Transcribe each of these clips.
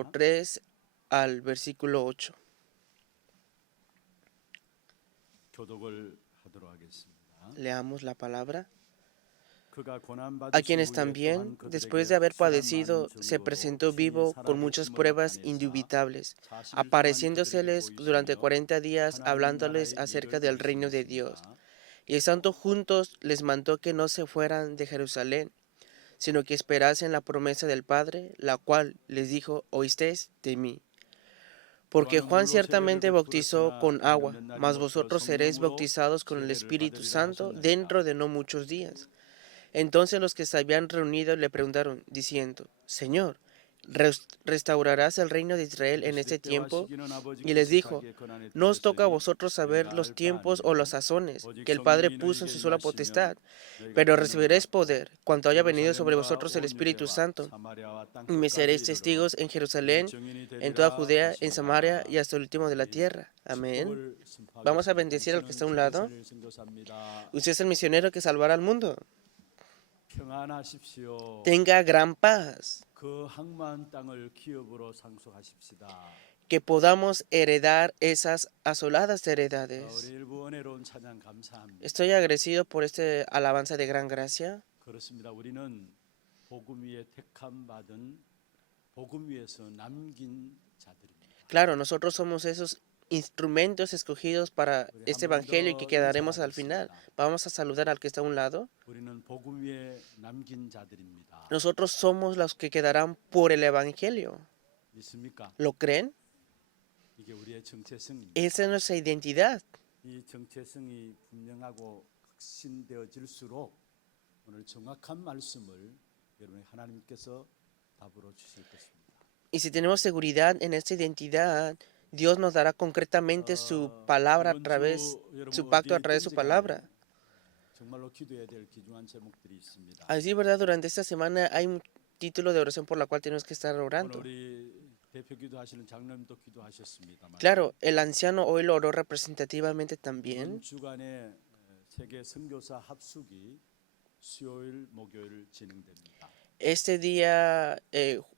3 al versículo 8. 교독을 하도록 하겠습니다. Leamos la palabra. 그가 고난 A 받으신 quienes 후에 también, 또한 después 그들에게 de haber 확실한 많은 padecido, se 증거로 presentó 친히 vivo por muchas 살아계심을 pruebas 나타내사 indubitables, 40일 동안 그들에게 apareciéndoseles durante 보이시며 40 días, 하나님 hablándoles 나라의 acerca 일을 del reino de Dios. 말씀하십니다. Y estando juntos, les mandó que no se fueran de Jerusalén, sino que esperasen la promesa del Padre, la cual les dijo: oísteis de mí. Porque 요한은 Juan 물로 세례를 ciertamente bautizó 베풀었으나 con 이는 agua, 몇 날이 mas 못되어 vosotros seréis 성령으로 bautizados con el 세례를 Espíritu 받으리라 Santo 하셨느니라. dentro de no muchos días. Entonces los que se habían reunido le preguntaron, diciendo: Señor, ¿restaurarás el reino de Israel en este 멜기세덱 때와 tiempo? 시기는 Y les 아버지께서 dijo: 자기의 권한에 No os toca a 두셨으니 vosotros saber 너희가 los 알 바 tiempos o las 아니요 sazones 오직 que el Padre 성령이 puso en 너희에게 su sola 임하시면 potestad, 너희가 pero 권능을 recibiréis 받고 poder cuando haya venido sobre 예루살렘과 vosotros el 온 Espíritu 유대와 Santo, 사마리아와 땅 y me 끝까지 seréis 이르러 testigos en 내 Jerusalén, 증인이 en toda 되리라 Judea, en Samaria y 하시니라. hasta el último de la 우리 tierra. Amén. 축복을 Vamos a 선포하겠습니다. bendecir al que 당신은 está a un 세계 lado. 살릴 선교사입니다. Usted es el misionero que salvará al mundo. 평안하십시오. Tenga gran paz. 그 항만 땅을 기업으로 상속하십시다. Que podamos heredar esas asoladas 우리 heredades. 일부 은혜로운 찬양 감사합니다. Estoy agradecido por esta alabanza de gran gracia. 그렇습니다. 우리는 복음 위에 택함 받은 복음 위에서 남긴 자들입니다. Claro, nosotros somos esos instrumentos escogidos para 우리 este 한 번 evangelio y 더 que quedaremos al final. 인사하겠습니다. Vamos a saludar al que está a un lado. 우리는 복음 위에 남긴 자들입니다. Nosotros somos los que quedarán por el evangelio. 믿습니까? ¿Lo creen? 이게 우리의 정체성입니다. Esa es nuestra identidad. 이 정체성이 분명하고 확신되어질수록 오늘 정확한 말씀을 여러분 하나님께서 답으로 주실 것입니다. Y si tenemos seguridad en esta identidad, Dios nos dará concretamente su palabra a 이번 través, 주 여러분 su pacto a 어디 través de su 있든지 palabra. 간에 정말로 기도해야 될 귀중한 제목들이 있습니다. Así, ¿verdad? Durante esta semana hay un título de oración por la cual tenemos que estar 오늘 orando. 우리 대표 기도하시는 장로님도 기도하셨습니다만 Claro, el anciano hoy lo oró representativamente 이번 también. 주간에 세계 선교사 합숙이 수요일 목요일 진행됩니다. Este día,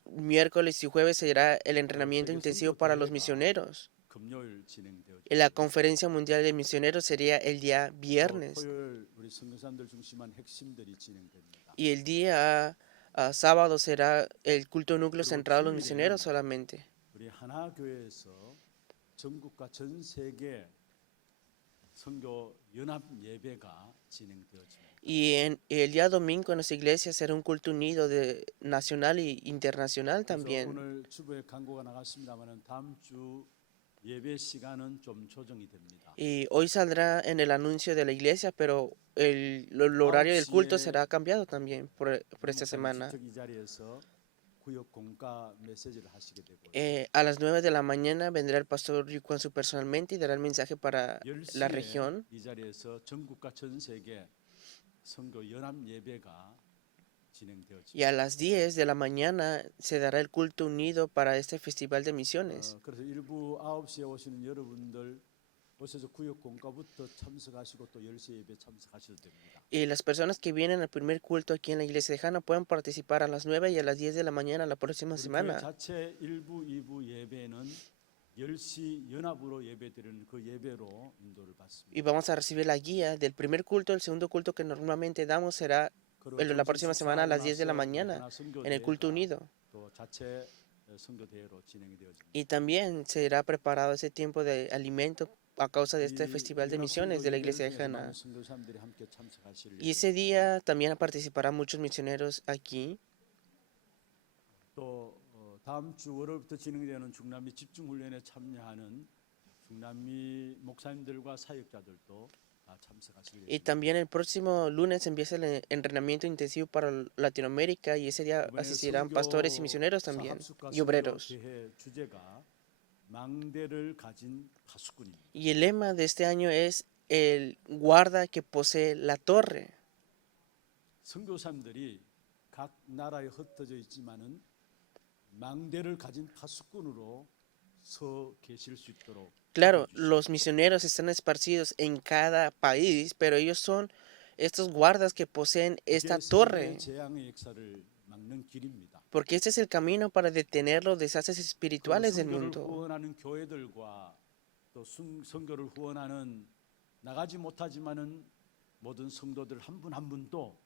miércoles y jueves, será el entrenamiento intensivo para los misioneros. 금요일 진행되어 Y la conferencia mundial de misioneros sería el día 또 viernes. 토요일 우리 선교사님들 중심한 핵심들이 진행됩니다. Y el día sábado será el culto núcleo 그리고 centrado a los 주일에는 misioneros solamente. 우리 하나 교회에서 전국과 전 세계 선교 연합 예배가 진행되어집니다. Y el día domingo en nuestra iglesia será un culto unido de nacional y internacional 그래서 también. 오늘 주부에 광고가 나갔습니다만은 다음 주 예배 시간은 좀 조정이 됩니다. Y hoy saldrá en el anuncio de la iglesia, pero el horario del culto 9시에 será cambiado también por esta semana. 직접 이 자리에서 구역 공가 메시지를 하시게 되고요. A las 9 de la mañana vendrá el pastor Yuquansu personalmente y dará el mensaje para la 10시에 región. 이 자리에서 전국과 전 세계 선교 연합 예배가 진행되어집니다. Y a las 10 de la mañana se dará el culto unido para este festival de misiones. 그래서 일부 9시에 오시는 여러분들 오셔서 구역 공가부터 참석하시고 또 10시 예배 참석하셔도 됩니다. Y las personas que vienen al primer culto aquí en la iglesia de Jana pueden participar a las 9 y a las 10 de la mañana la próxima 우리 교회 semana. 자체 1부, 2부 예배는 10시 연합으로 예배드리는 그 예배로 인도를 받습니다. Y vamos a recibir la guía del primer culto. El segundo culto que normalmente damos será la próxima semana a las 10 de la mañana en el culto unido. 또 자체 선교 대회로 진행이 되어집니다. Y también será preparado ese tiempo de alimento a causa de este festival de misiones de la iglesia de Jana. 선교사님들이 함께 참석하실 Y ese día también participarán muchos misioneros aquí. 또 다음 주 월요일부터 진행되는 중남미 집중 훈련에 참여하는 중남미 목사님들과 사역자들도 다 참석하시게 Y 됩니다. también el próximo lunes empieza el entrenamiento intensivo para Latinoamérica y ese día asistirán pastores y misioneros también y obreros. 대회 주제가 망대를 가진 파수꾼입니다. Y el lema de este año es el guarda que posee la torre. 선교사님들이 각 나라에 흩어져 있지만은 망대를 가진 파수꾼으로 서 계실 수 있도록 Claro, los misioneros están esparcidos en cada país, pero ellos son estos guardas que poseen esta torre. 재앙의 역사를 막는 길입니다. porque este es el camino para detener los desastres 그 espirituales del 선교를 mundo. 후원하는 교회들과 또 선교를 후원하는 나가지 못하지만은 모든 성도들 한 분 한 분도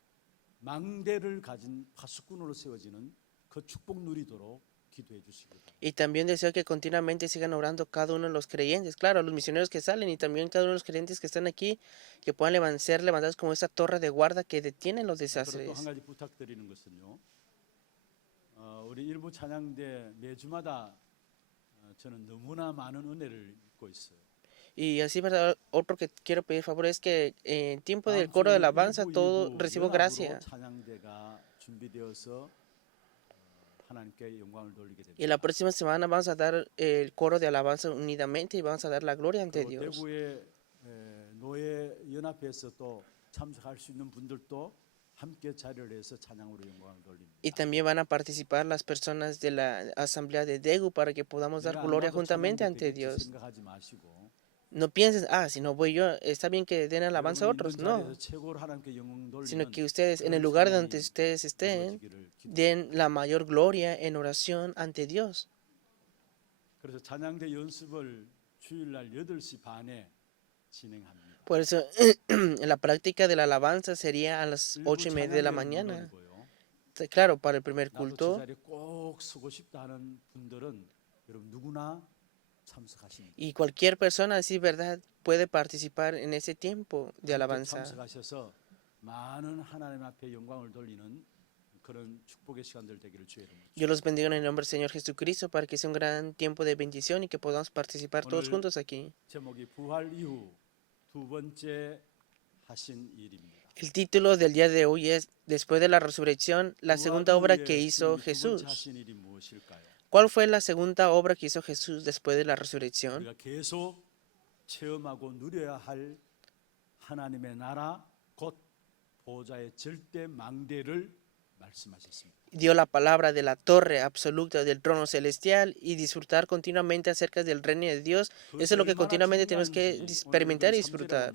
망대를 가진 파수꾼으로 세워지는 그 축복 누리도록 기도해 주시기 바랍니다. Y también deseo que continuamente sigan orando cada uno de los creyentes, claro, los misioneros que salen y también cada uno de los creyentes que están aquí, que puedan ser levantados como esta torre de guarda que detiene los 그리고 또 한 desastres. 가지 부탁드리는 것은요. 우리 일부 찬양대 매주마다 저는 너무나 많은 은혜를 입고 있어요. Y así, ¿verdad? Otro que quiero pedir favor es que en tiempo del 다음 coro de 주에는 alabanza 일부 todo recibo 연합으로 gracia. 찬양대가 준비되어서 하나님께 영광을 돌리게 Y 됩니다. la próxima semana vamos a dar el coro de alabanza unidamente y vamos a dar la gloria ante 그리고 Dios. 대구의 노예 연합회에서 또 참석할 수 있는 분들도 함께 자리를 해서 찬양으로 영광을 돌립니다. Y también van a participar las personas de la asamblea de Daegu para que podamos dar 내가 안 gloria 와도 juntamente 찬양대 ante 되겠지 Dios. 생각하지 마시고 No pienses, si no voy yo, está bien que den alabanza a 여러분이 otros. 있는 No, 자리에서 최고로 하나님께 영광 sino 돌리는 que ustedes, en el 그런 lugar donde 찬양이 ustedes estén, 이루어지기를 기도합니다. den la mayor gloria en oración ante Dios. 그래서 찬양대 연습을 주일날 8시 반에 진행합니다. Por eso, la práctica de la alabanza sería a las 일부 8:30 de la 찬양대는 mañana. 물론이고요. Claro, para el primer 나도 저 culto. 자리에 꼭 서고 싶다 하는 분들은 여러분 누구나 참석하십니다. Y cualquier persona, así, ¿verdad?, puede participar en ese tiempo de 함께 alabanza. 참석하셔서 많은 하나님 앞에 영광을 돌리는 그런 축복의 시간들 되기를 주의 이름으로 Yo los bendigo en el nombre del Señor Jesucristo para que sea un gran tiempo de bendición y que podamos participar todos 오늘 juntos aquí. 제목이 부활 이후 두 번째 하신 일입니다. El título del día de hoy es Después de la resurrección, la 부활 segunda obra 이후에 que hizo 주님이 두 번째 Jesús. 하신 일이 무엇일까요? ¿Cuál fue la segunda obra que hizo Jesús después de la resurrección? 우리가 계속 체험하고 누려야 할 하나님의 나라 곧 보좌의 절대 망대를 말씀하셨습니다. Dio la palabra de la torre absoluta del trono celestial y disfrutar continuamente acerca del reino de Dios. Eso es lo que continuamente tenemos que experimentar y disfrutar.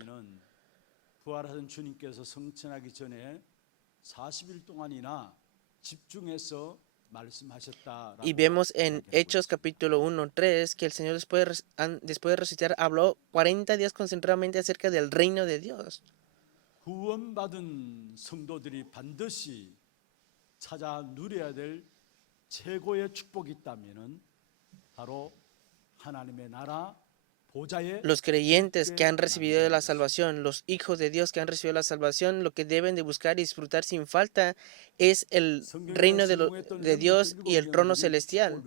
부활하신 주님께서 성천하기 전에 40일 동안이나 집중해서 말씀하셨다라고 Y vemos en 이야기하고 Hechos 있습니다. capítulo 1:3 que el Señor después de resucitar habló 40 días concentradamente acerca del reino de Dios. 구원받은 성도들이 반드시 찾아 누려야 될 최고의 축복이 있다면은 바로 하나님의 나라 보좌의 Los creyentes que han recibido la salvación, los hijos de Dios que han recibido la salvación, lo que deben de buscar y disfrutar sin falta es el reino de Dios y el trono celestial.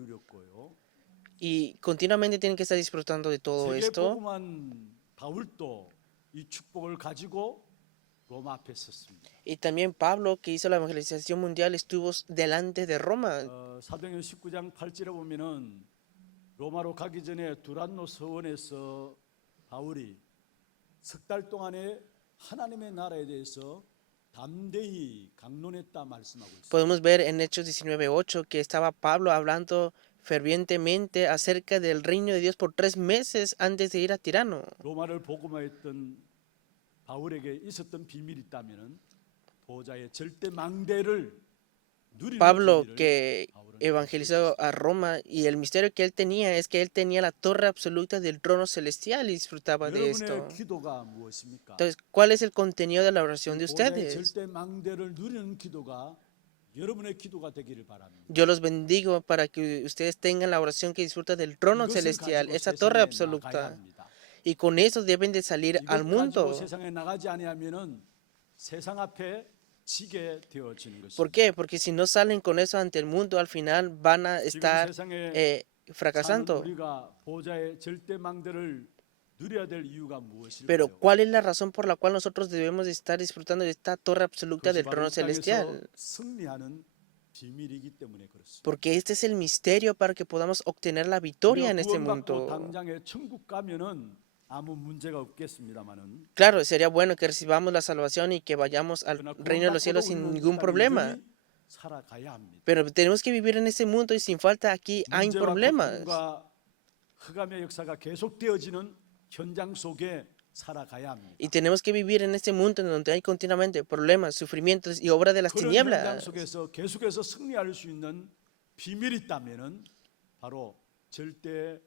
Y continuamente tienen que estar disfrutando de todo esto. 세계복음한 바울도 이 축복을 가지고 로마 앞에 섰습니다. Y también Pablo, que hizo la evangelización mundial, estuvo delante de Roma. 사도행전 19장 8절에 보면은 로마로 가기 전에 두란노 서원에서 바울이 석 달 동안에 하나님의 나라에 대해서 담대히 강론했다 말씀하고 있습니다. Podemos ver en Hechos 19:8 que estaba Pablo hablando fervientemente acerca del reino de Dios por 3 meses antes de ir a Tirano. 로마를 복음화했던 바울에게 있었던 비밀이 있다면은 보좌의 절대 망대를 누리는 Pablo, 비밀을 que 바울은 evangelizó a Roma, y el misterio que él tenía es que él tenía la torre absoluta del trono celestial y disfrutaba de esto. 여러분의 기도가 무엇입니까? Entonces, ¿cuál es el contenido de la oración de 보좌의 ustedes? 절대 망대를 누리는 기도가 여러분의 기도가 되기를 바랍니다. Yo los bendigo para que ustedes tengan la oración que disfruta del trono 이것을 celestial, 가지고 esa torre 세상에 나가야 absoluta. 합니다. Y con eso deben de salir 이것 al 가지고 mundo. 세상에 나가지 아니하면은 세상 앞에 지게 되어지는 ¿Por 것입니다. qué? Porque si no salen con eso ante el mundo, al final van a 지금 estar 세상에 사는 fracasando. 우리가 보좌의 절대 망대를 누려야 될 이유가 무엇일까요? Pero ¿cuál es la razón por la cual nosotros debemos de estar disfrutando de esta torre absoluta 그것이 del 바로 trono 이 땅에서 celestial? 승리하는 비밀이기 때문에 그렇습니다. Porque este es el misterio para que podamos obtener la victoria en 우리가 este 구원받고 mundo. 당장에 천국 가면은 아무 문제가 없겠습니다만은 Claro, sería bueno que recibamos la salvación y que vayamos al 그러나 reino de los cielos 구원받고도 sin 우리는 ningún 이 땅에 problema. 여전히 살아가야 합니다. Pero tenemos que vivir en ese mundo y sin falta aquí hay 문제와 problemas. 고통과 흑암의 역사가 계속되어지는 현장 속에 살아가야 합니다. Y tenemos que vivir en este mundo en donde hay continuamente problemas, sufrimientos y obra de las 그런 현장 tinieblas. 속에서 계속해서 승리할 수 있는 비밀이 있다면은 바로 절대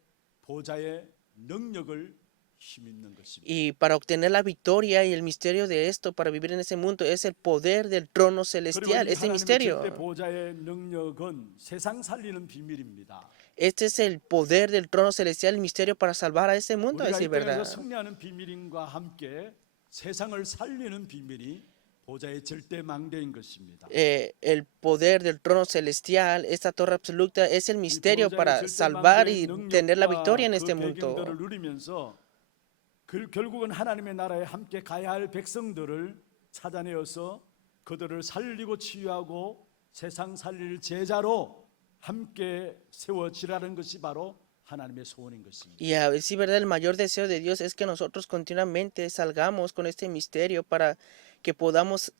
보좌의 능력을 힘입는 것입니다. Y para obtener la victoria y el misterio de esto, para vivir en ese mundo, es el poder del trono 그리고 celestial, 이 ese 하나님의 misterio. 절대 보좌의 능력은 세상 살리는 비밀입니다. Este es el poder del trono celestial, el misterio para salvar a ese mundo, a 우리가 이 decir 땅에서 verdad. 승리하는 비밀인과 함께 세상을 살리는 비밀이 보좌의 절대 망대인 것입니다. El poder del trono celestial, esta torre absoluta, es el 이 misterio 보좌의 para 절대 salvar 망대의 y tener la victoria 능력과 en 그 este 배경들을 mundo. 누리면서 결국은 하나님의 나라에 함께 가야 할 백성들을 찾아내어서 그들을 살리고 치유하고 세상 살릴 제자로 함께 세워지라는 것이 바로 하나님의 소원인 것입니다. Y a decir verdad, el mayor deseo de Dios es que nosotros continuamente salgamos con este misterio para que podamos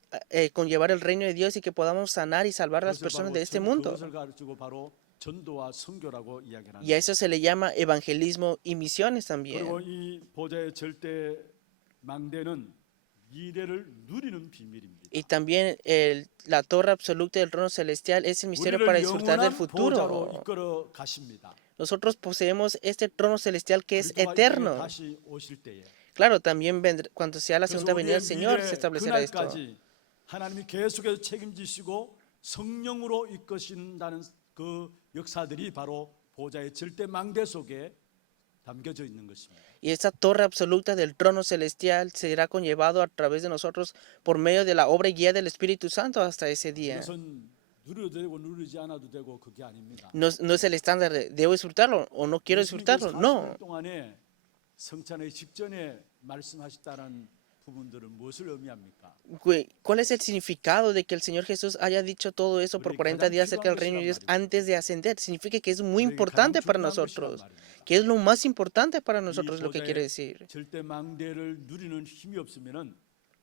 conllevar el reino de Dios y que podamos sanar y salvar a las personas de este mundo. 그것을 가르치고 바로 전도와 선교라고 이야기를 Y a 합니다. eso se le llama evangelismo y misiones 그리고 también. 이 보좌의 절대 망대는 미래를 누리는 비밀입니다. Y también la torre absoluta del trono celestial es el misterio para 우리를 disfrutar del 영원한 보좌로 futuro. 이끌어 가십니다. Nosotros poseemos este trono celestial que es 그리스도가 이 땅에 eterno. 다시 오실 때에 Claro, también cuando sea la 그래서 segunda venida 우리의 del Señor 미래 se establecerá esto. 그날까지 하나님이 계속해서 책임지시고 성령으로 이끄신다는 그 역사들이 바로 보좌의 절대 망대 속에 담겨져 있는 것입니다. Y esta torre absoluta del trono celestial será conllevado a través de nosotros por medio de la obra y guía del Espíritu Santo hasta ese día. 이것은 누려도 되고 누리지 않아도 되고 그게 아닙니다. No, no es el estándar de debo disfrutarlo o no quiero disfrutarlo. No. 40년 동안에 성찬의 직전에 말씀하셨다는 부분들은 무엇을 의미합니까? ¿Cuál es el significado de que el Señor Jesús haya dicho todo eso por 40 días acerca del reino de Dios antes de ascender? Significa que es muy importante para nosotros, que es lo más importante para nosotros lo que quiere decir. 절대 망대를 누리는 힘이 없으면은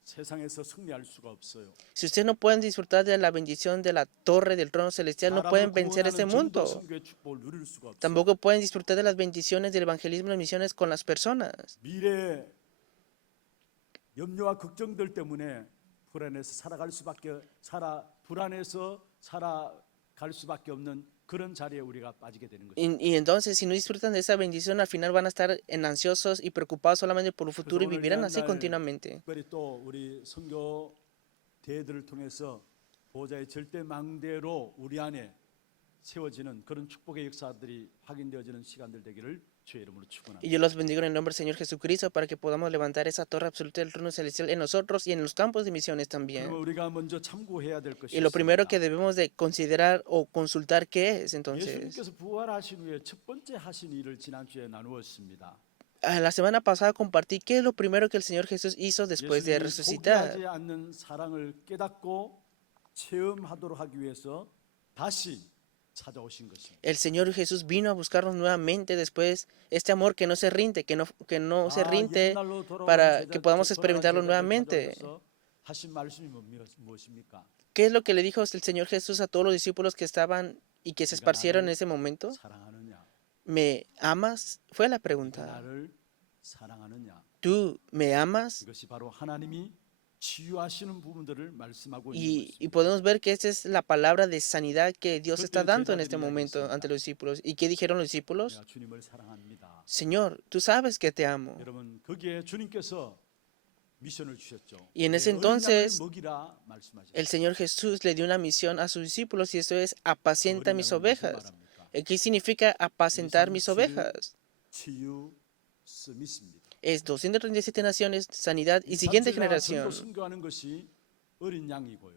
세상에서 승리할 수가 없어요. Si ustedes no pueden disfrutar de la bendición de la torre del trono celestial, no pueden vencer este mundo. 선교의 축복을 누릴 수가 없어요. Tampoco pueden disfrutar de las bendiciones del evangelismo y las misiones con las personas. 미래 염려와 걱정들 때문에 불안해서 살아갈 수밖에 없는 그런 자리에 우리가 빠지게 되는 거죠. Y entonces, si no disfrutan de esa bendición, al final van a estar ansiosos y preocupados solamente por el futuro y vivirán así continuamente. 특별히 또 우리 선교 대회들을 통해서 보좌의 절대 망대로 우리 안에 세워지는 그런 축복의 역사들이 확인되어지는 시간들 되기를 주의 이름으로 축원합니다. Y yo los bendigo en el nombre del Señor Jesucristo para que podamos levantar esa torre absoluta del trono celestial en nosotros y en los campos de misiones también. 그리고 우리가 먼저 참고해야 될 것이 Y lo primero 있습니다. que debemos de considerar o consultar qué es entonces. 예수님께서 부활하신 후에 첫 번째 하신 일을 지난주에 나누었습니다. La semana pasada compartí qué es lo primero que el Señor Jesús hizo después de 예수님이 resucitar. 포기하지 않는 사랑을 깨닫고 체험하도록 하기 위해서 다시 찾아오신 것입니다. El Señor Jesús vino a buscarnos nuevamente después este amor que no se rinde, que no se rinde 옛날로 돌아온 para 제자들, que podamos 돌아간 experimentarlo 제자들 nuevamente. 찾아오셔서 하신 말씀이 무엇입니까? ¿Qué es lo que le dijo el Señor Jesús a todos los discípulos que estaban y que se esparcieron en ese momento? 사랑하느냐? ¿Me amas? Fue la 네가 pregunta. 나를 사랑하느냐? ¿Tú me amas? 이것이 바로 하나님이 치유하시는 부분들을 말씀하고 있는 Y 것입니다. podemos ver que esta es la palabra de sanidad que Dios está 그때 dando en este 제자들이 momento 이야기했습니다. ante los discípulos. ¿Y qué dijeron los discípulos? 내가 주님을 사랑합니다. Señor, tú sabes que te amo. 여러분 거기에 주님께서 미션을 주셨죠. Y en ese 어린 양을 entonces, 먹이라 말씀하셨죠. El Señor Jesús le dio una misión a sus discípulos y eso es apacienta 어린 mis 양은 무슨 ovejas. 말합니까? ¿Qué significa apacentar mis 삼칠 ovejas? 치유 서밋입니다. Es 237 naciones, sanidad y siguiente generación. 선교하는 것이 어린 양이고요.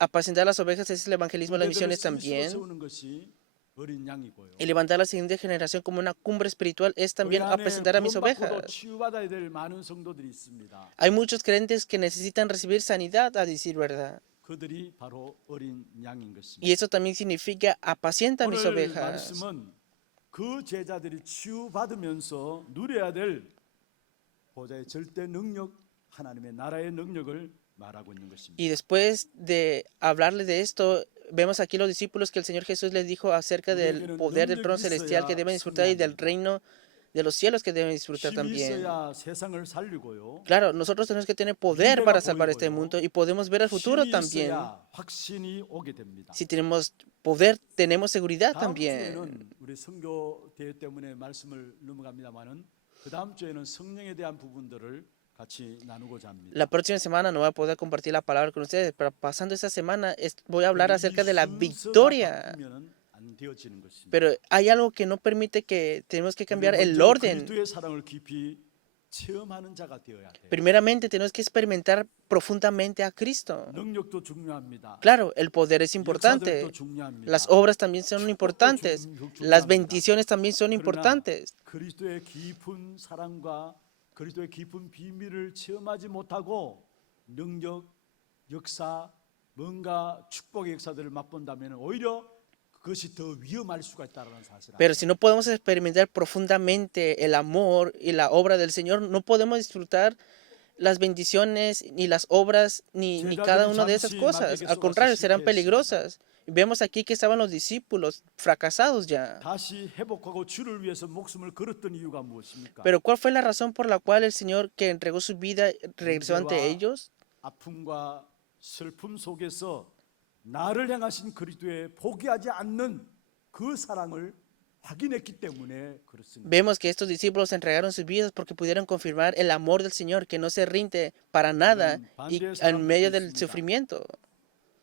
Apacentar las ovejas es el evangelismo, las 군대들을 misiones 스스로 también. 세우는 것이 어린 양이고요. Y levantar la siguiente generación como una cumbre espiritual es también 우리 안에 apacentar a mis 구원받고도 ovejas. 치유받아야 될 많은 성도들이 있습니다. Hay muchos creyentes que necesitan recibir sanidad, a decir verdad. 그들이 바로 어린 양인 것입니다. Y eso también significa apacienta mis 오늘 ovejas. 말씀은 그 제자들이 치유받으면서 누려야 될 보좌의 절대 능력, 하나님의 나라의 능력을 말하고 있는 것입니다. Y después de hablarle de esto, vemos aquí los discípulos que el Señor Jesús les dijo acerca del poder del trono celestial que deben disfrutar y del reino de los cielos que deben disfrutar 힘이 también. 있어야 세상을 살리고요. Claro, nosotros tenemos que tener poder 미래가 para salvar este 보이고요. mundo y podemos ver el futuro 힘이 también. 있어야 확신이 오게 됩니다. Si tenemos poder, tenemos seguridad 다음 también. 주에는 우리 선교 대회 때문에 말씀을 넘어갑니다만은 그 다음 주에는 성령에 대한 부분들을 같이 나누고자 합니다. La próxima semana no voy a poder compartir la palabra con ustedes, pero pasando esta semana voy a hablar acerca de la victoria. 안 되어지는 것입니다. Pero hay algo que no permite que tenemos que cambiar el 먼저 orden. 그리스도의 사랑을 깊이 체험하는 자가 되어야 돼요. Primeramente, tenemos que experimentar profundamente a Cristo. 능력도 중요합니다. Claro, el poder es 역사들도 importante. 중요합니다. Las obras también son importantes. Las bendiciones también son 그러나 importantes. 그리스도의 깊은 사랑과 그리스도의 깊은 비밀을 체험하지 못하고 능력, 역사, 뭔가 축복의 역사들을 맛본다면 오히려 그것이 더 위험할 수가 있다는 사실을 Pero si no podemos experimentar profundamente el amor y la obra del Señor, no podemos disfrutar las bendiciones, ni las obras, ni cada una de esas cosas. Al contrario, serán peligrosas. Vemos aquí que estaban los discípulos fracasados ya. 다시 회복하고 주를 위해서 목숨을 걸었던 이유가 무엇입니까? Pero ¿cuál fue la razón por la cual el Señor que entregó su vida regresó ante ellos? 아픔과 슬픔 속에서 나를 향하신 그리스도의 포기하지 않는 그 사랑을 확인했기 때문에 그렇습니다. Vemos que estos discípulos entregaron sus vidas porque pudieron confirmar el amor del Señor que no se rinde para nada y en medio del sufrimiento.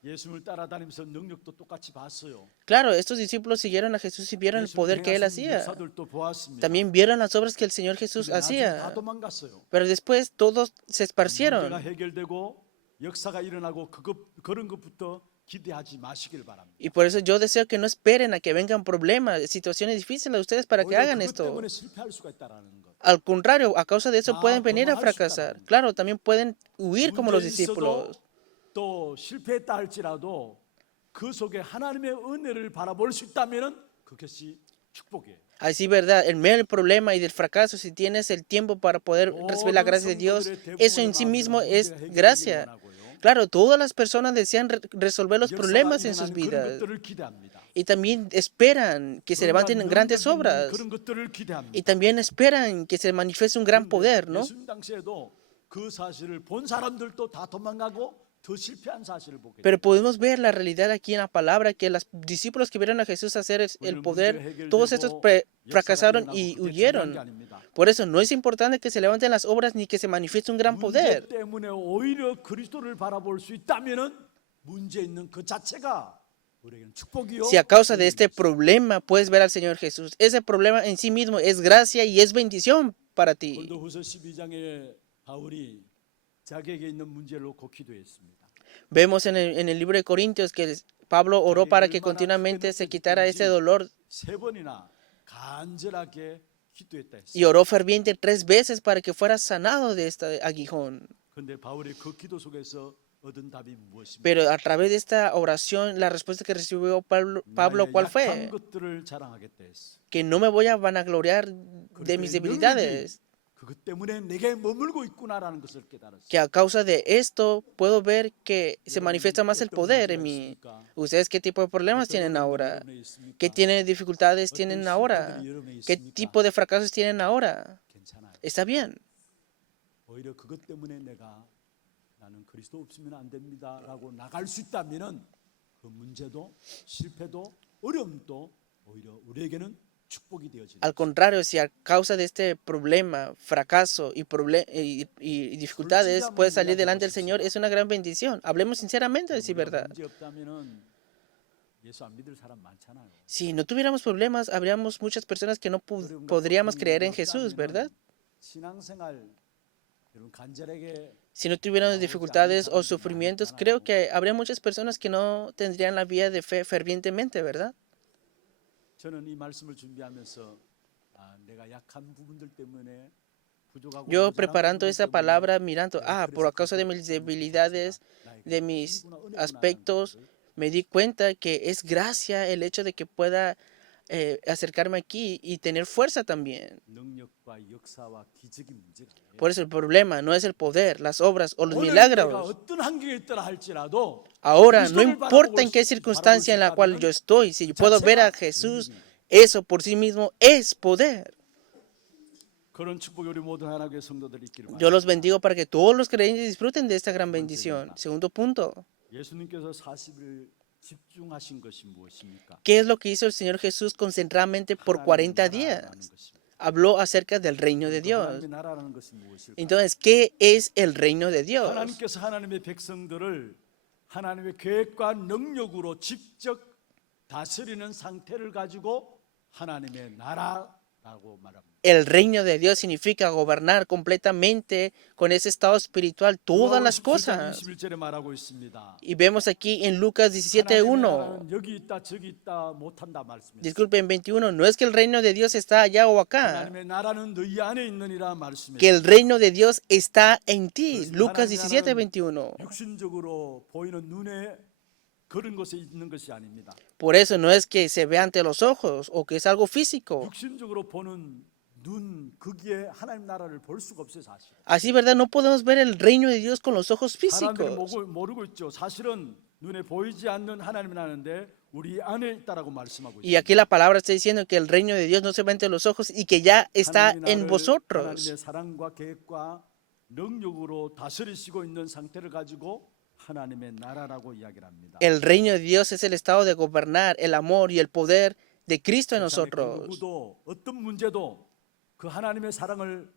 예수님을 따라다니면서 능력도 똑같이 봤어요. Claro, estos discípulos siguieron a Jesús y vieron el poder que él hacía. 역사들도 보았습니다. También vieron las obras que el Señor Jesús 나중에 다 hacía. 도망갔어요. Pero después todos se 문제가 esparcieron. 해결되고 역사가 일어나고 그런 것부터 기대하지 마시길 바랍니다. Y por eso yo deseo que no esperen a que vengan problemas, situaciones difíciles a ustedes para que 오히려 hagan 그것 esto. 때문에 실패할 수가 있다라는 것. Al contrario, a causa de eso Ah, pueden venir a tomar fracasar. esta Claro, también pueden huir como los 문제 있어도 discípulos. 또 실패했다 할지라도 그 속에 하나님의 은혜를 바라볼 수 있다면은 그것이 축복이에요. Así, ¿verdad? En medio del problema y del fracaso, si tienes el tiempo para poder recibir la gracia de Dios, eso en sí mismo es gracia. Claro, todas las personas desean resolver los problemas en sus vidas y también esperan que se levanten grandes obras y también esperan que se manifieste un gran poder, ¿no? 예수님 당시에도 그 사실을 본 사람들도 다 도망가고 더 실패한 사실을 보게. Pero podemos ver la realidad aquí en la palabra, que los discípulos que vieron a Jesús hacer el poder, todos estos fracasaron y huyeron. Por eso no es importante que se levanten las obras ni que se manifieste un gran 문제 poder. 때문에 오히려 그리스도를 바라볼 수 있다면은 문제 있는 그 자체가 우리에게는 축복이요. Si a causa de este problema puedes ver al Señor Jesús, ese problema en sí mismo es gracia y es bendición para ti. 고린도후서 12장에 바울이 자기에게 있는 문제를 놓고 기도했습니다. Vemos en el libro de Corintios que Pablo oró para que continuamente se quitara ese dolor 세 번이나 간절하게 기도했다 했어요. y oró ferviente 3 veces para que fuera sanado de este aguijón. 그런데 바울이 그 기도 속에서 얻은 답이 무엇입니까? Pero a través de esta oración, la respuesta que recibió Pablo, 나의 ¿cuál 약한 fue? 것들을 자랑하겠다 했어. Que no me voy a vanagloriar de mis debilidades, 그것 때문에 내게 머물고 있구나라는 것을 깨달았어요. que a causa de esto puedo ver que se manifiesta más el poder en mí. ¿Ustedes qué tipo de problemas tienen ahora? ¿Qué tienen dificultades tienen ahora? ¿Qué tipo de fracasos tienen ahora? 괜찮아요. Está bien. 오히려 그것 때문에 내가 나는 그리스도 없으면 안 됩니다라고 나갈 수 있다면은 그 문제도 실패도 어려움도 오히려 우리에게는 축복이 되어지는. Al contrario, si a causa de este problema, fracaso y dificultades puedes salir delante del Señor, es una gran bendición. Hablemos sinceramente, decir verdad. 문제 없다면은 예수 안 믿을 사람 많잖아요. Si no tuviéramos problemas, habríamos muchas personas que no podríamos creer en Jesús, ¿verdad? 신앙생활 여러분 간절하게 Si no tuviéramos dificultades o sufrimientos, creo que habría muchas personas que no tendrían la vida de fe fervientemente, ¿verdad? 저는 이 말씀을 준비하면서 내가 약한 부분들 때문에 부족하고 Yo preparando esta palabra, mirando, por causa de mis debilidades, de mis aspectos, me di cuenta que es gracia el hecho de que pueda acercarme aquí y tener fuerza también. 능력과 역사와 기적이 문제가 아니에요. Por eso el problema no es el poder, las obras o los 오늘 내가 milagros. 어떤 한계에 있더라 할지라도 Ahora, no importa en qué circunstancia en la cual yo estoy, si yo puedo ver a Jesús, eso por sí mismo es poder. 그런 축복이 우리 모든 하나님의 성도들이 있기를 Yo los 바랍니다. bendigo para que todos los creyentes disfruten de esta gran bendición. Segundo punto, 예수님께서 40일 집중하신 것이 무엇입니까? ¿qué es lo que hizo el Señor Jesús concentradamente por 하나님의 40 나라라는 días? 것입니다. Habló acerca del reino de 그 Dios. 하나님의 나라라는 것이 무엇일까요? Entonces, ¿qué es el reino de Dios? 하나님께서 하나님의 백성들을 하나님의 계획과 능력으로 직접 다스리는 상태를 가지고 하나님의 나라라고 말합니다. El reino de Dios significa gobernar completamente con ese estado espiritual todas las cosas. 21절에 말하고 있습니다. Y vemos aquí en Lucas 하나님의 17:1. 나라는 여기 있다 저기 있다 못한다 말씀입니다. Disculpen, 21. No es que el reino de Dios está allá o acá, 하나님의 나라는 너희 안에 있느니라 que 말씀입니다. el reino de Dios está en ti. Lucas 17:21. 육신적으로 보이는 눈에 그런 것에 있는 것이 아닙니다. Por eso no es que se ve ante los ojos o que es algo físico. 육신적으로 보는 눈 거기에 하나님 나라를 볼 수가 없어요 사실. Así, ¿verdad? No podemos ver el reino de Dios con los ojos 사람들이 físicos. 모르고 있죠. 사실은 눈에 보이지 않는 하나님 나라인데 우리 안에 있다라고 말씀하고 Y 있습니다. aquí la palabra está diciendo que el reino de Dios no se ve ante los ojos y que ya está 하나님의 en 나라를 vosotros. 하나님의 사랑과 계획과 능력으로 다스리시고 있는 상태를 가지고 하나님의 나라라고 이야기를 합니다. El reino de Dios es el estado de gobernar, el amor y el poder de Cristo en 세상의 그 nosotros. 누구도 어떤 문제도 그 하나님의 사랑을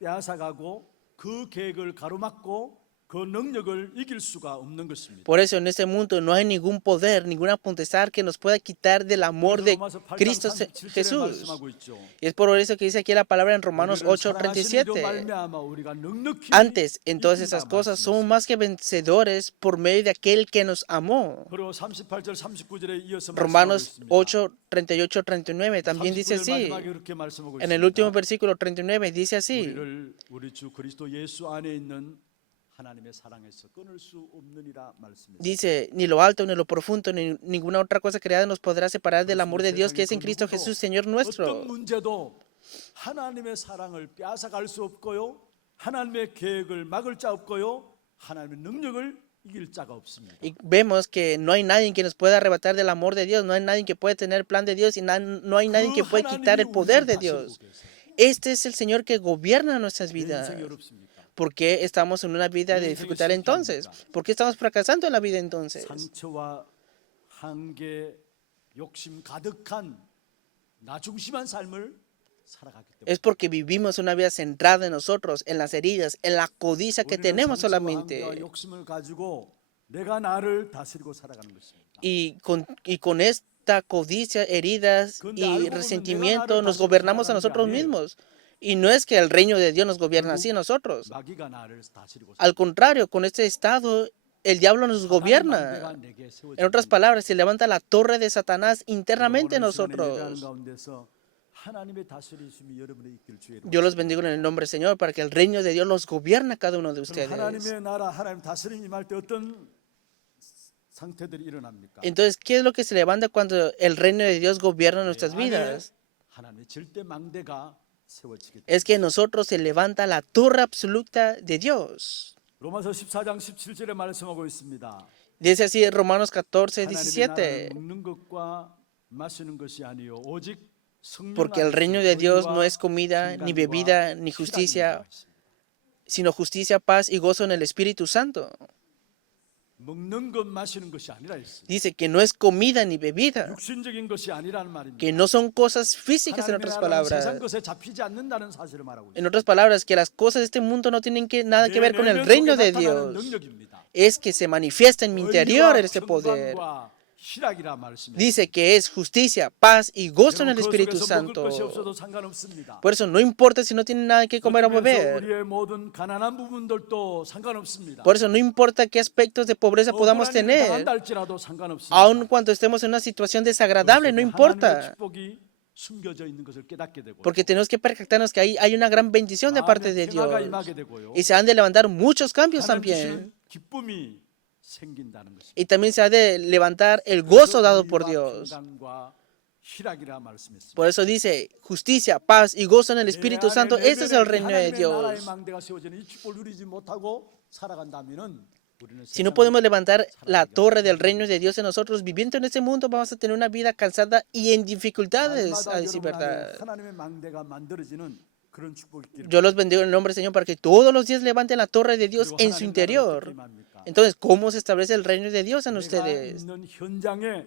빼앗아가고 그 계획을 가로막고 그 능력을 이길 수가 없는 것입니다. Por eso en este mundo no hay ningún poder, ninguna potestad que nos pueda quitar del amor de 로마서 8장 Cristo 37절에 Jesús. 말씀하고 있죠. Y es por eso que dice aquí la palabra en Romanos 우리를 사랑하시는 이로 8:37. 말미암아 우리가 넉넉히 Antes, en todas 이긴다 esas cosas, 말씀했습니다. somos más que vencedores por medio de aquel que nos amó. 그리고 38절 39절에 이어서 말씀하고 Romanos 있습니다. 8:38, 39 también dice 39절 así. 마지막에 그렇게 말씀하고 En el último 있습니다. versículo 39 dice así. 우리를 우리 주 그리스도 예수 안에 있는 하나님의 사랑에서 끊을 수 없느니라 말씀입니다. Dice, ni lo alto, ni lo profundo, ni ninguna otra cosa creada nos podrá separar del amor de Dios que es en Cristo Jesús, Señor 어떤 nuestro. 문제도 하나님의 사랑을 빼앗아갈 수 없고요. 하나님의 계획을 막을 자 없고요. 하나님의 능력을 이길 자가 없습니다. Y vemos que no hay nadie que nos pueda arrebatar del amor de Dios, no hay nadie que puede tener el plan de Dios y no hay nadie que puede quitar el poder de Dios. Este es el Señor que gobierna nuestras vidas. 인생이 어렵습니까? ¿Por qué estamos en una vida de dificultad entonces? ¿Por qué estamos fracasando en la vida entonces? 상처와 한계, 욕심 가득한 나 중심한 삶을 살아갔기 때문에 Es porque vivimos una vida centrada en nosotros, en las heridas, en la codicia que 우리는 tenemos 상처와 solamente. 한계와 욕심을 가지고 내가 나를 다스리고 살아가는 것입니다. Y con esta codicia, heridas y resentimiento nos gobernamos a nosotros mismos. Y no es que el reino de Dios nos gobierna así a nosotros. 마귀가 나를 다스리고 Al contrario, con este estado, el diablo nos gobierna. En otras palabras, se levanta la torre de Satanás internamente en nosotros. 하나님의 다스리심이 여러분의 있길 주의 Yo los bendigo en el nombre del Señor para que el reino de Dios los gobierna a cada uno de 그럼 ustedes. 하나님의 나라 하나님 다스림 임할 때 어떤 상태들이 일어납니까? Entonces, ¿qué es lo que se levanta cuando el reino de Dios gobierna nuestras vidas? 하나님의 절대 망대가 세워지게 됩니다. Es que en nosotros se levanta la torre absoluta de Dios. 로마서 14장 17절에 말씀하고 있습니다. Dice así Romanos 14, 하나님의 17. 나라는 먹는 것과 마시는 것이 아니요 오직 Porque el reino de Dios no es comida, ni bebida, ni justicia, sino justicia, paz y gozo en el Espíritu Santo. 먹는 것 마시는 것이 아니라 했어요. Dice que no es comida ni bebida, 육신적인 것이 아니라는 말입니다. que no son cosas físicas en 하나님의 otras 나라는 세상 palabras. 것에 잡히지 않는다는 사실을 말하고 있습니다. En otras palabras, que las cosas de este mundo no tienen nada que ver con el 내면 reino 속에 de 나타나는 Dios. 능력입니다. Es que se manifiesta en mi interior 의와 ese poder. 평강과 희락이라 말씀입니다. Dice que es justicia, paz y gozo en el 여러분, 그 Espíritu 속에서 먹을 Santo. 것이 없어도 상관없습니다. Por eso no importa si no tienen nada que comer o 그러면서 beber. 우리의 모든 가난한 부분들도 상관없습니다. Por eso no importa qué aspectos de pobreza podamos 억울한 일이 tener. 당한다 할지라도 상관없습니다. Aun cuando estemos en una situación desagradable, no 하나님의 importa. 축복이 숨겨져 있는 것을 깨닫게 되고 Porque tenemos que percatarnos que ahí hay una gran bendición de parte de Dios. 평화가 임하게 되고요. Y se han de levantar muchos cambios 하나님 también. 주시는 기쁨이 생긴다는 것입니다. Y también se ha de levantar el gozo dado por 의와 Dios. 평강과 희락이라 말씀했습니다. Por eso dice justicia, paz y gozo en el Espíritu Santo. Ese es el reino de 하나님의 나라의 Dios. 망대가 세워지는 이 축복을 누리지 못하고 살아간다면은 우리는 Si no 세상을 podemos levantar la torre del reino de Dios en nosotros, viviendo en este mundo, vamos a tener una vida cansada y en dificultades, 날마다 a decir 여러분 안에 verdad. 하나님의 망대가 만들어지는 그런 축복이 있기를 Yo los bendigo en el nombre del Señor para que todos los días levanten la torre de Dios 그리고 en su 하나님 나라를 어떻게 interior. 임합니까? Entonces, ¿cómo se establece el reino de Dios en 내가 ustedes? 있는 현장에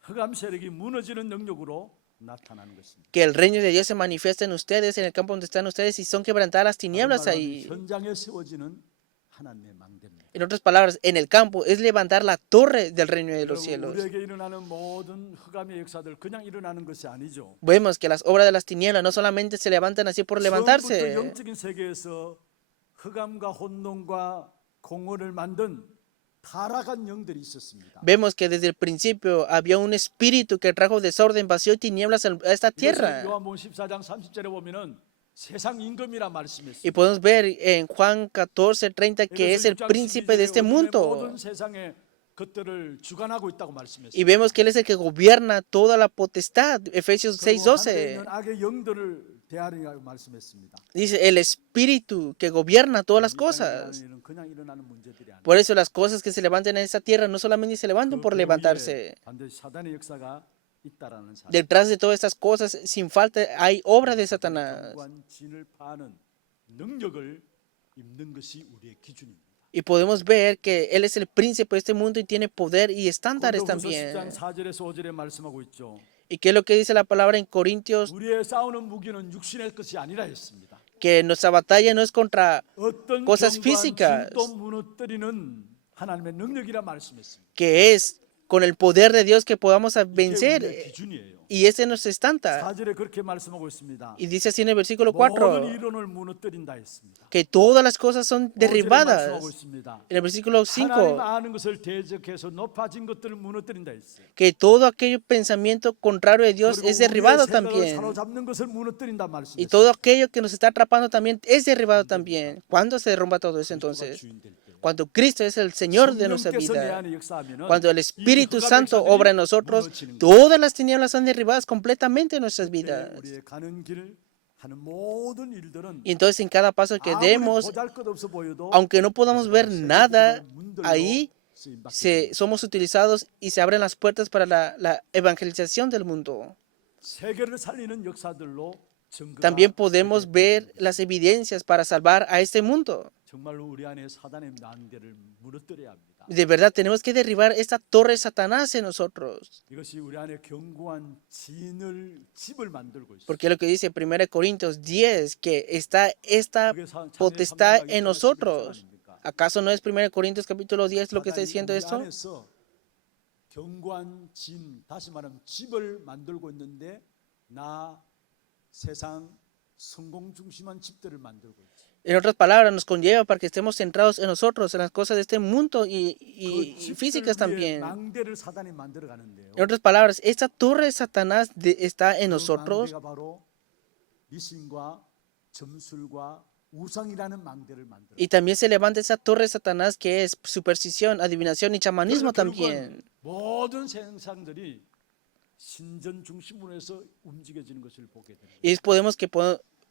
흑암 세력이 무너지는 능력으로 나타나는 것입니다. Que el reino de Dios se manifiesta en ustedes, en el campo donde están ustedes, y son quebrantadas las 다른 tinieblas 말로 하면 ahí. 현장에 세워지는 하나님의 망대입니다. En otras palabras, en el campo es levantar la torre del reino de los 여러분, cielos. 우리에게 일어나는 모든 흑암의 역사들 그냥 일어나는 것이 아니죠. Vemos que las obras de las tinieblas no solamente se levantan así por 처음부터 levantarse. 영적인 세계에서 흑암과 혼돈과 공허를 만든 타락한 영들이 있었습니다. Vemos que desde el principio había un espíritu que trajo desorden, vacío y tinieblas a esta 이것을 tierra. 요한복음 14장 30절에 보면은 세상 임금이라 Y 말씀했습니다. podemos ver en Juan 14:30 que es el 이것을 6장 príncipe de 12절에 este 어둠의 mundo. 모든 세상의 것들을 주관하고 있다고 Y 말씀했습니다. vemos que Él es el que gobierna toda la potestad. Efesios 그리고 하늘에 6:12. 있는 악의 영들을 대하리라고 말씀했습니다. Dice el espíritu que gobierna todas las 이 땅에 cosas. 일어나는 일은 그냥 일어나는 문제들이 아니에요. Por eso las cosas que se levantan en esta tierra no solamente se levantan 그 por 배후에 levantarse. 반드시 사단의 역사가 있다라는 사실. Detrás de todas estas cosas, sin falta, hay obra de Satanás. 정관 진을 파는 능력을 입는 것이 우리의 기준입니다. Y podemos ver que Él es el príncipe de este mundo y tiene poder y estándares 고린도후서 también. 10장 4절에서 5절에 말씀하고 있죠. ¿Y qué es lo que dice la palabra en Corintios? 우리의 싸우는 무기는 육신의 것이 아니라 했습니다. Que nuestra batalla no es contra 어떤 cosas 경관 físicas, 진도 무너뜨리는 하나님의 능력이라 말씀했습니다. que es con el poder de Dios que podamos 이게 우리의 vencer. 기준이에요. Y ese es nuestro estándar. 4절에 그렇게 말씀하고 있습니다. Y dice así en el versículo 모든 4, 이론을 무너뜨린다 했습니다. que todas las cosas son 5절에 derribadas. 말씀하고 있습니다. En el versículo 하나님 5, 아는 것을 대적해서 높아진 것들을 무너뜨린다 했어요. que todo aquel pensamiento contrario de Dios 그리고 es 우리의 derribado 생각을 también. 사로잡는 것을 무너뜨린다 Y todo 말씀했어요. aquello que nos está atrapando también es derribado también. ¿Cuándo se derrumba todo eso 그리스도가 entonces? 주인 될 때. Cuando Cristo es el Señor de nuestra 성령께서 내 vida. 안에 역사하면은 Cuando el 이 Espíritu 흑암의 Santo 역사들이 obra en nosotros, 무너지는 거예요. todas las tinieblas son derribadas completamente en nuestras 그때 vidas. 우리의 가는 길 하는 모든 일들은 Y entonces en cada paso que 아무리 demos, 보잘것없어 보여도 aunque no podamos ver nada 문들로 ahí, 쓰임받게 somos utilizados y se abren las puertas para la evangelización del mundo. 세계를 살리는 역사들로 증거가 También podemos 되게 ver 됩니다. las evidencias para salvar a este mundo. 정말로 우리 안에 사단의 난대를 무너뜨려야 합니다. De verdad, tenemos que derribar esta torre de Satanás en nosotros. 이것이 우리 안에 견고한 집을 만들고 있어요. Porque lo que dice 1 Corintios 10, que está esta 그게 자녀의 potestad 삼가가 en 있다는 nosotros. 아닙니까? ¿Acaso no es 1 Corintios capítulo 10 lo que está 사단이 diciendo 우리 esto? 안에서 견고한 다시 말하면 집을 만들고 있는데 나 세상 성공 중심한 집들을 만들고 있어요. En otras palabras, nos conlleva para que estemos centrados en nosotros, en las cosas de este mundo 그 y 집들 físicas 위에 también. 망대를 사단이 만들어 가는데요. En otras palabras, esta torre de Satanás está en 그 nosotros 망대가 바로 미신과 점술과 우상이라는 망대를 만들어. y también se levanta esa torre de Satanás que es superstición, adivinación y chamanismo también. 모든 세상들이 신전 중심으로 해서 움직여지는 것을 보게 됩니다.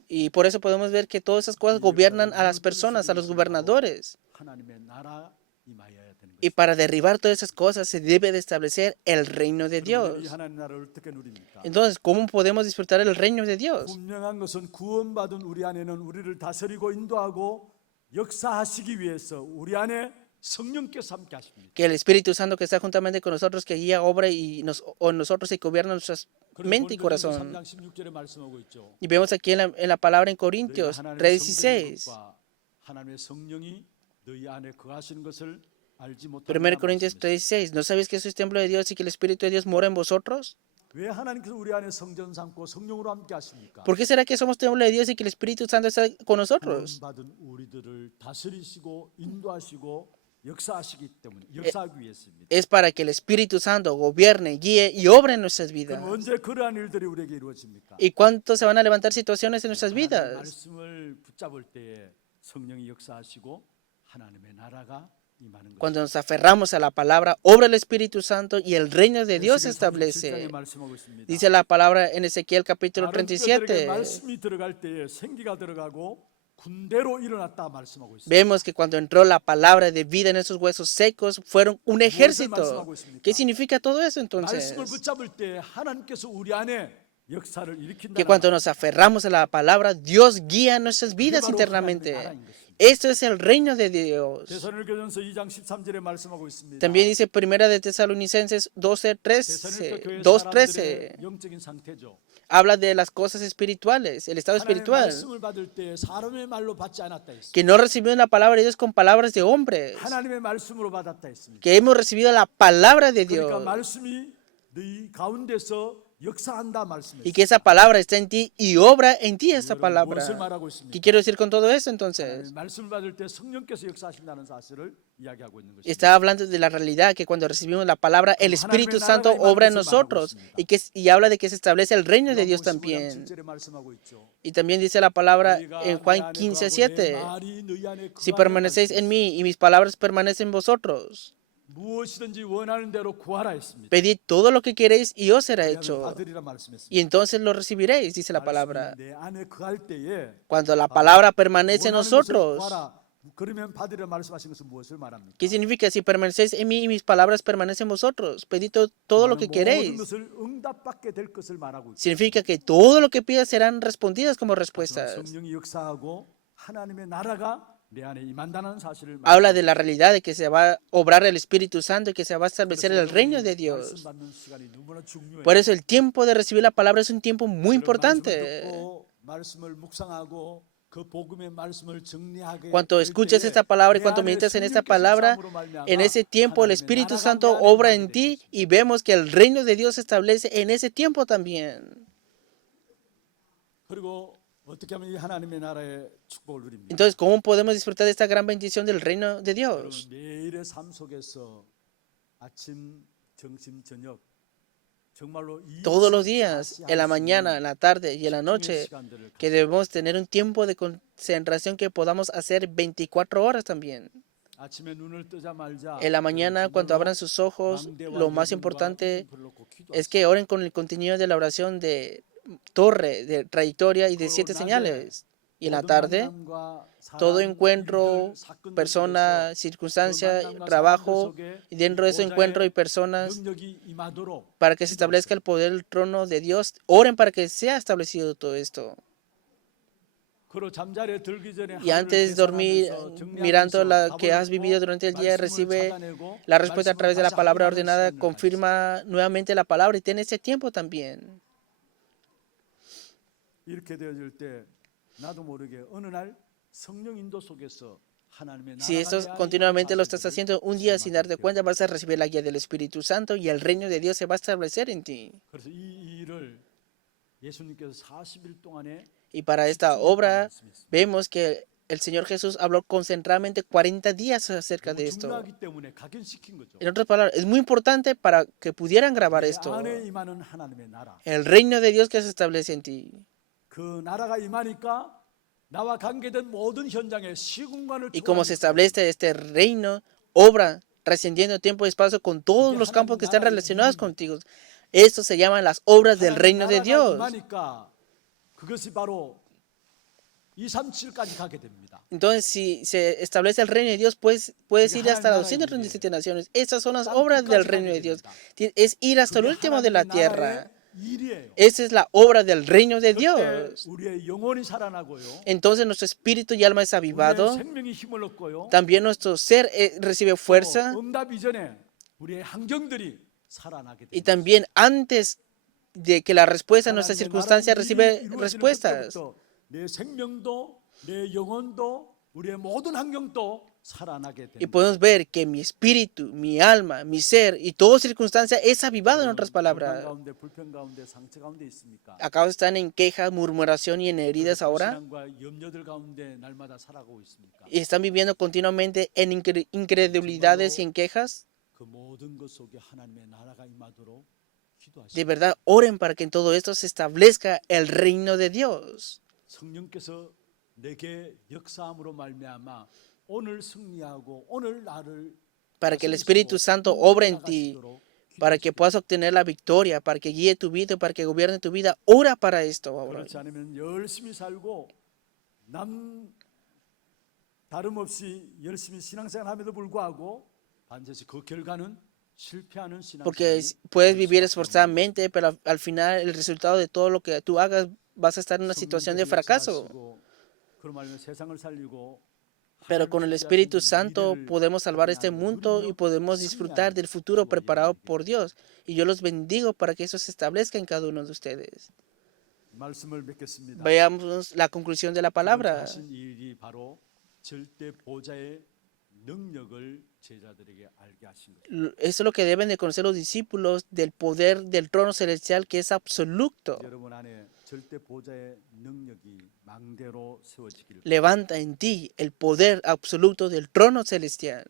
Y por eso podemos ver que todas esas cosas gobiernan a las personas, a los gobernadores. 하나님의 나라 임하여야 되는 Y 것입니다. para derribar todas esas cosas se debe de establecer el reino de 그러면 이 Dios. 하나님 나라를 어떻게 누립니까? Entonces, ¿cómo podemos disfrutar el reino de Dios? 분명한 것은 구원받은 우리 안에는 우리를 다스리고 인도하고 역사하시기 위해서 우리 안에 성령께서 함께 하십니다. Que el Espíritu Santo que está juntamente con nosotros, que guía, obra y nosotros y gobierna nuestras mente y corazón. 3장 16절에 말씀하고 있죠. Y vemos aquí en la palabra en 너희가 Corintios 하나님의 3:16. 성전과 하나님의 성령이 너희 안에 거하시는 것을 알지 1 못하느냐 Corintios 말씀했습니다. 3:6. ¿No sabéis que sois templo de Dios y que el Espíritu de Dios mora en vosotros? 왜 하나님께서 우리 안에 성전 삼고 성령으로 함께 하십니까? ¿Por qué será que somos templo de Dios y que el Espíritu Santo está con nosotros? 구원받은 우리들을 다스리시고 인도하시고 역사하시기 때문에 역사하기 위해서입니다. Es para que el Espíritu Santo gobierne, guíe y obre en nuestras vidas. 그럼 언제 그러한 일들이 우리에게 이루어집니까? ¿Y cuánto se van a levantar situaciones en nuestras 하나님의 vidas? 말씀을 붙잡을 때에 성령이 역사하시고 하나님의 나라가 임하는 것입니다. Cuando nos aferramos a la palabra, obra el Espíritu Santo y el reino de Dios se 에스겔 37장에 establece. 말씀하고 있습니다. Dice la palabra en Ezequiel capítulo 다른 뼈들에게 37. 말씀이 들어갈 때에 생기가 들어가고 군대로 일어났다 말씀하고 있습니다. Vemos que cuando entró la palabra de vida en esos huesos secos, fueron un ejército. ¿Qué significa todo eso entonces? 말씀을 붙잡을 때 하나님께서 우리 안에 역사를 que 일으킨다는 cuando 말. nos aferramos a la palabra, Dios guía nuestras 그게 vidas 바로 하나님의 internamente. 나라인 것입니다. Esto es el reino de Dios. 데살로니가전서 2장 13절에 말씀하고 있습니다. También dice Primera de Tesalonicenses 데살로니가 교회 2:13. 사람들의 영적인 상태죠. Habla de las cosas espirituales, el estado 하나님의 espiritual, 말씀을 받을 때 사람의 말로 받지 않았다 했습니다. que no recibimos la palabra de Dios con palabras de hombres, 하나님의 말씀으로 받았다 했습니다. que hemos recibido la palabra de 그러니까 Dios 말씀이 너희 가운데서 역사한다 y 말씀했습니다. que esa palabra está en ti y obra en ti esta 여러분, palabra. 무엇을 말하고 있습니까? ¿Qué quiero decir con todo eso 하나님의 entonces? 말씀을 받을 때 성령께서 역사하신다는 사실을 이야기하고 있는 것입니다. Está hablando de la realidad que cuando recibimos la palabra, el Espíritu Santo obra en nosotros y habla de que se establece el reino de Dios también. 7절에 말씀하고 있죠. Y también dice la palabra 너희가 en 내 Juan 안에 15:7, 거하고 내 말이 너희 안에 si 거하는 permanecéis en mí y mis palabras permanecen en vosotros, 무엇이든지 원하는 대로 구하라 했습니다. pedid todo lo que queréis y os será 그러면 hecho. 받으리라 말씀했습니다. Y entonces lo recibiréis, dice la palabra. 말씀이 내 안에 거할 때에 Cuando la palabra permanece en 원하는 것을 nosotros, 구하라. 그러면 받으리라 말씀하신 것은 무엇을 말합니까? ¿qué significa? Si permanecéis en mí y mis palabras permanecen en vosotros, pedid todo lo que 모든 queréis. 것을 응답받게 될 것을 말하고 있죠. Significa que todo lo que pidas serán respondidas como respuestas. 성령이 역사하고 하나님의 나라가 내 안에 임한다는 사실을 Habla de la realidad de que se va a obrar el Espíritu Santo y que se va a establecer el reino de Dios. 말씀 받는 시간이 너무나 중요해요. Por eso el tiempo de recibir la palabra es un tiempo muy 말씀을 importante. 듣고 말씀을 묵상하고 그 복음의 말씀을 정리하게 Cuando 될 escuches 때에 esta palabra y 내 cuando 안에 meditas en esta 성령께서 palabra, 역사함으로 말미암아 en ese tiempo el 하나님의 Espíritu 나라가 Santo 내 안에 obra 임하게 en 된 ti 것입니다. y vemos que el reino de Dios se establece en ese tiempo también. 그리고 어떻게 하면 이 하나님의 나라의 축복을 누립니까? Entonces, ¿cómo podemos disfrutar de esta gran bendición del reino de 여러분 Dios? 매일의 삶 속에서 아침, 점심, 저녁 정말로 Todos los días, en la mañana, en la tarde y en la noche, que debemos tener un tiempo de concentración que podamos hacer 24 horas también. 아침에 눈을 뜨자마자 En la mañana, cuando abran sus ojos, lo más importante es que oren con el contenido de la oración de torre, de trayectoria y de 7 señales. Y en la tarde, todo encuentro, persona, circunstancia, trabajo, y dentro de ese encuentro y personas, para que se establezca el poder del trono de Dios, oren para que sea establecido todo esto. Y antes de dormir, mirando lo que has vivido durante el día, recibe la respuesta a través de la palabra ordenada, confirma nuevamente la palabra y tiene ese tiempo también. 이렇게 되어질 때 나도 모르게 어느 날 성령 인도 속에서 하나님의 Si esto 나라가 continuamente lo estás haciendo, un día sin darte cuenta vas a recibir la guía del Espíritu Santo y el reino de Dios se va a establecer en ti. 그래서 이 일을 예수님께서 40일 동안에 Y para esta obra vemos que el Señor Jesús habló concentradamente 40 días acerca de esto. 중요하기 때문에 각인시킨 거죠. En otras palabras, es muy importante para que pudieran grabar 내 esto. 안에 임하는 하나님의 나라. El reino de Dios que se establece en ti. 그 나라가 임하니까 나와 관계된 모든 현장에 시공간을 Y como se establece este reino, obra trascendiendo tiempo y espacio con todos los campos que están relacionados contigo. Esto se llaman las obras del reino de Dios. 임하니까 그것이 바로 237까지 가게 됩니다. Entonces, si se establece el reino de Dios, pues puedes ir hasta las 237 naciones. Estas son las obras del reino de Dios. Es ir hasta el último de la tierra. Esa es la obra del reino de Dios. 우리의 영혼이 살아나고요. Entonces nuestro espíritu y alma es avivado. 우리의 생명이 힘을 얻고요. También nuestro ser recibe fuerza. 응답 이전에 우리의 환경들이 살아나게 Y 됩니다. también antes de que la respuesta a nuestra circunstancia recibe respuestas. 내 생명도 내 영혼도 우리의 모든 환경도 살아나게 Y 됩니다. podemos ver que mi espíritu, mi alma, mi ser y toda circunstancia es avivado, en otras palabras. 가운데 불평 가운데 상처 가운데 있습니까? ¿Acaso están en queja, murmuración y en heridas ahora? 신앙과 염려들 가운데 날마다 살아가고 있습니까? ¿Y están viviendo continuamente en incredulidades y en quejas? 그 모든 것 속에 하나님의 나라가 임하도록 기도하시고 De verdad, oren para que en todo esto se establezca el reino de Dios. 성령께서 내게 역사함으로 말미암아 오늘 승리하고 오늘 나를 Para que el Espíritu Santo obre en ti, para que puedas obtener la victoria, para que guíe tu vida, para que gobierne tu vida. Ora para esto ahora. 그렇지 않으면 열심히 살고 남 다름없이 열심히 신앙생활함에도 불구하고 반드시 그 결과는 실패하는 Porque 신앙생활이 puedes 될 vivir 수밖에 없는 esforzadamente, pero al final el resultado de todo lo que tú hagas vas a estar en una situación de 성령께서 fracaso. 역사하시고 그로 말미암아 세상을 살리고 Pero 하나님 con el 준비하신 Espíritu Santo 미래를 podemos salvar este 확인하는 mundo y 누리며 podemos disfrutar 승리하는 del futuro 저와 preparado 여러분에게 por Dios. Y yo los bendigo para que eso se establezca en cada uno de ustedes. 말씀을 맺겠습니다. Veamos la conclusión de la 두 번째 palabra. 하신 이 일이 바로 절대 보좌의 능력을 제자들에게 알게 하신 것입니다. Eso es lo que deben de conocer los discípulos del poder del trono celestial que es absoluto. 여러분 안에 절대 보좌의 능력이 망대로 세워지기를 Levanta en ti el poder absoluto del trono celestial.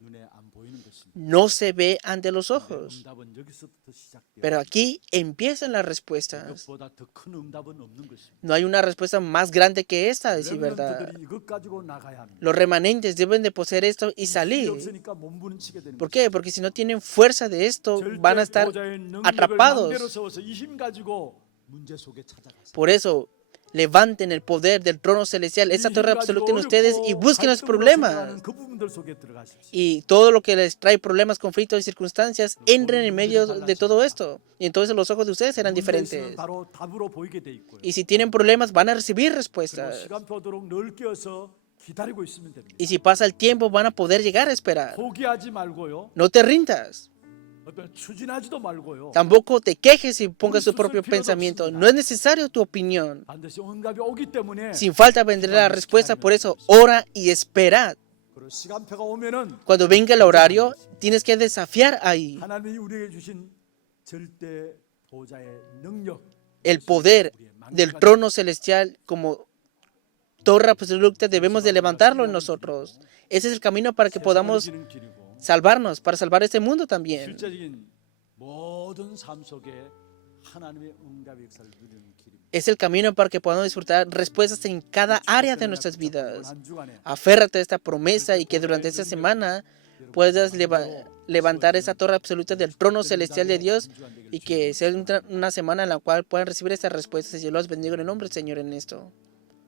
눈에 안 보이는 것입니다. No se ve ante los 근데 ojos. 응답은 여기서부터 시작돼요. Pero aquí empiezan las respuestas. 이것보다 더 큰 응답은 없는 것입니다. No hay una respuesta más grande que esta, decir verdad. 렘넌트들이 이것 가지고 나가야 합니다. Los remanentes deben de poseer esto y 힘이 salir. 없으니까 몸부림치게 되는 ¿Por qué? Porque si no tienen fuerza de esto, 절대 van a estar 보좌의 능력을 atrapados. 망대로 세워서 이 힘 가지고 문제 속에 찾아가세요. Por eso, levanten el poder del trono celestial, esa 이 torre 힘 absoluta en 가지고 ustedes y 어렵고 busquen los 갈등으로 problemas. 생각하는 그 부분들 속에 들어가십시오. Y todo lo que les trae problemas, conflictos y circunstancias, entren en medio de todo esto. Y entonces los ojos de ustedes serán 문제 있으면 diferentes. 바로 답으로 보이게 돼 있고요. Y si tienen problemas, van a recibir 그리고 respuestas. 시간표 오도록 늘 끼어서 기다리고 있으면 됩니다. Y si pasa el tiempo, van a poder llegar a esperar. 포기하지 말고요. No te rindas. 어떤 추진하지도 말고요. Tampoco te quejes y pongas tu propio pensamiento. No es necesario tu opinión. 반드시 응답이 오기 때문에 Sin falta vendrá la respuesta, por eso ora y esperad. 그리고 시간표가 오면은 Cuando venga el horario, tienes que desafiar ahí 하나님이 우리에게 주신 절대 보좌의 능력, el poder del trono celestial como torre absoluta. Debemos de levantarlo en nosotros. Ese es el camino para que podamos 세상을 이기는 길이고 salvarnos, para salvar este mundo también. 실제적인 모든 삶 속에 하나님의 응답의 역사를 누리는 길입니다. Es el camino para que podamos disfrutar respuestas en cada área de nuestras vidas. 한 주간에 Aférrate a esta promesa y que durante esta semana puedas levantar esa torre absoluta del trono celestial de Dios y que sea una semana en la cual puedan recibir estas respuestas. Y yo los bendigo en el nombre del Señor en esto.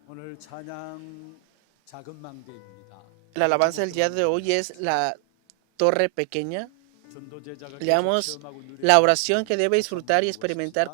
오늘 찬양 작은 망대입니다. La alabanza del día de hoy es la torre pequeña. 전도 제자가 Leamos 계속 체험하고 누리는 la oración que debe disfrutar y experimentar